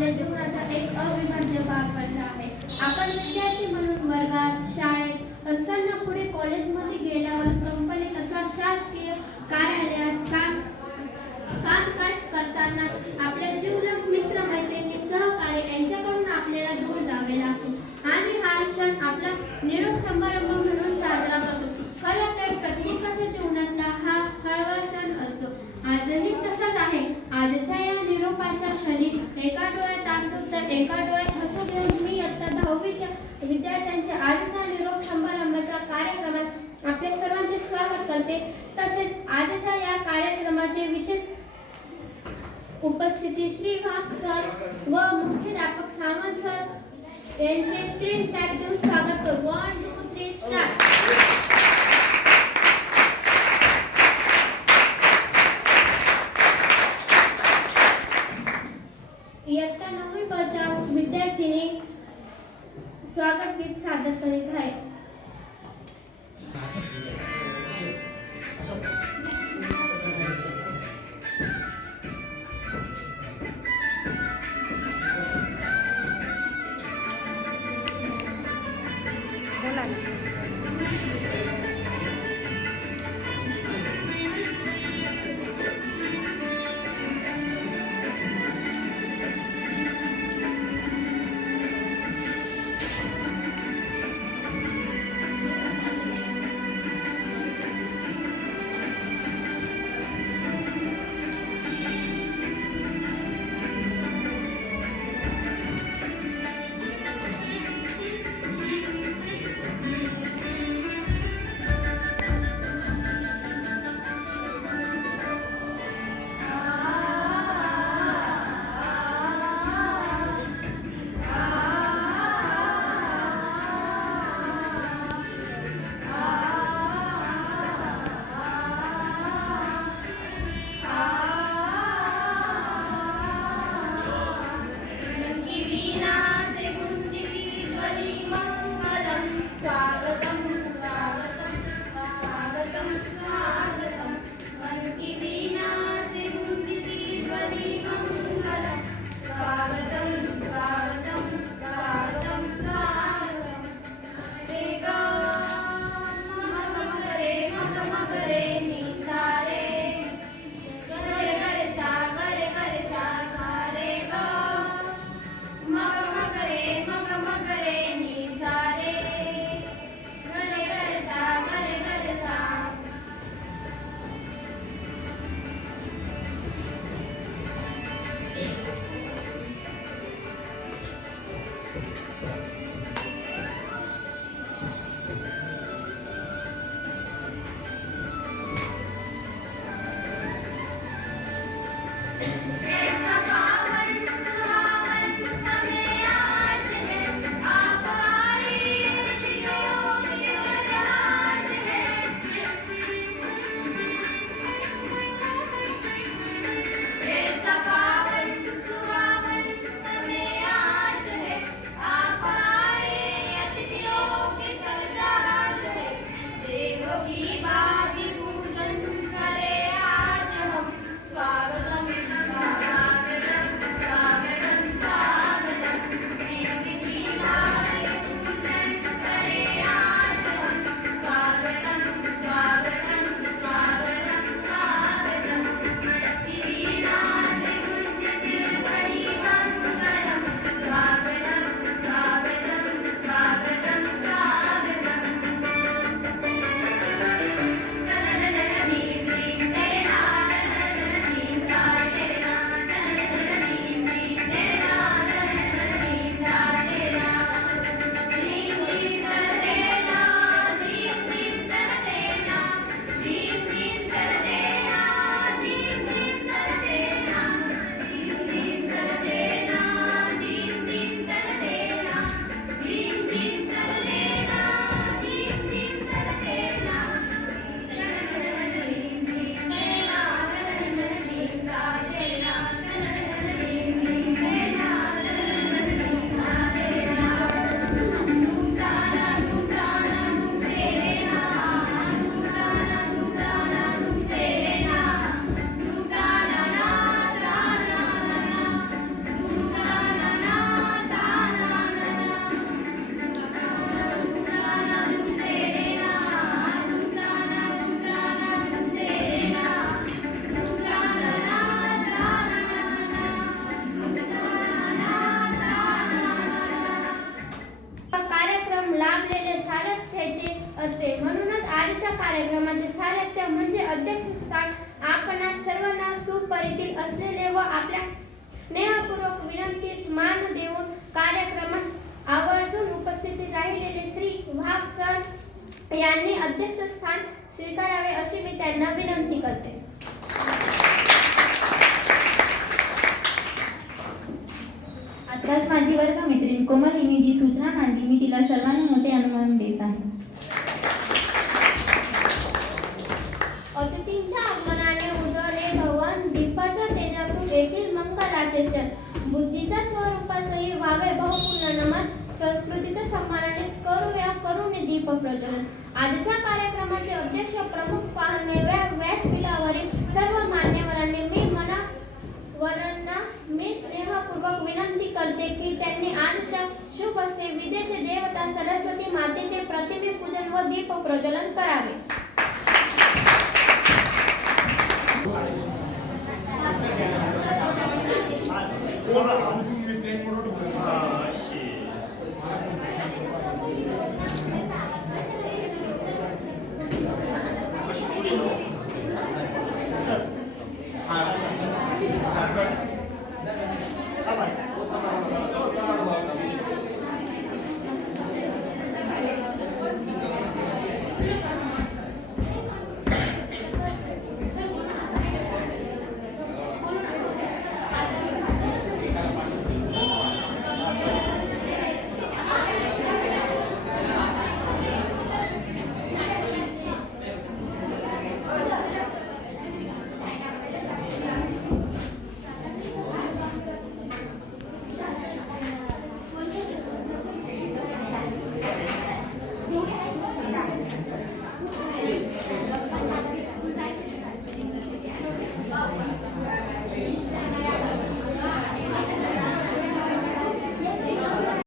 आपल्या जीवनाचा एक अविभाज्य भाग बनला आहे. आपण विद्यार्थी म्हणून वर्गात, शाळेत असताना, पुढे कॉलेजमध्ये गेल्यावर, कंपनीत अथवा शासकीय कार्यालयात कामकाज करताना आपल्या जीवनात मित्र मैत्रिणी सहकारी यांच्याकडून आपल्याला दूर जावे लागते आणि हा क्षण आपला निरोप समारंभ म्हणून साजरा करतो. खरं तर प्रत्येकाच्या जीवनातला हा हळवा क्षण असतो. आजही तसाच आहे. आजच्या या निरोपाच्या क्षणी एका डोळ्यात आसू तर एका डोळ्यात हसू घेऊन मी इयत्ता 10वीच्या विद्यार्थ्यांच्या आजच्या निरोप समारंभाच्या कार्यक्रमात आपल्या सर्वांचे स्वागत करते. तसेच आजच्या या कार्यक्रमाचे विशेष उपस्थिती श्री वाघ सर व मुख्याध्यापक सावंत सर यांचे 3 टॅग देऊन स्वागत करू. 1, 2, 3 स्टार्ट. इयत्ता 9वी च्या विद्यार्थिनी स्वागत गीत सादर करीत आहे. की पूजन करे आज हम स्वागतम स्वागतम स्थान आपणा सर्वांना सुपरिचित असलेले व आपल्या स्नेहपूर्वक विनंतीस मान देऊन कार्यक्रमास आवर्जून उपस्थित राहिलेले श्री वाघ सर यांनी अध्यक्षस्थान स्वीकारावे अशी मी त्यांना विनंती करते. आताच माझी वर्गमैत्रीण कोमलिनी जी सूचना मांडली मी तिला सर्वानुमते अनुमोदन देत आहे. अतिथींच्या आगमनाने उजळले भवन, दीपाच्या तेजातून येथील मंगलाचे क्षण. बुद्धीच्या स्वरूपासही व्हावे भावपूर्ण नमन, संस्कृतीच्या सन्मानाने करूया करुणे दीप प्रज्वलन. आजच्या कार्यक्रमाचे अध्यक्ष प्रमुख पाहुणे व्यासपीठावरील सर्व मान्यवरांनी मी स्नेहपूर्वक विनंती करते की त्यांनी आजच्या शुभ हस्ते विद्येचे देवता सरस्वती मातेचे प्रतिमे पूजन व दीप प्रज्वलन करावे.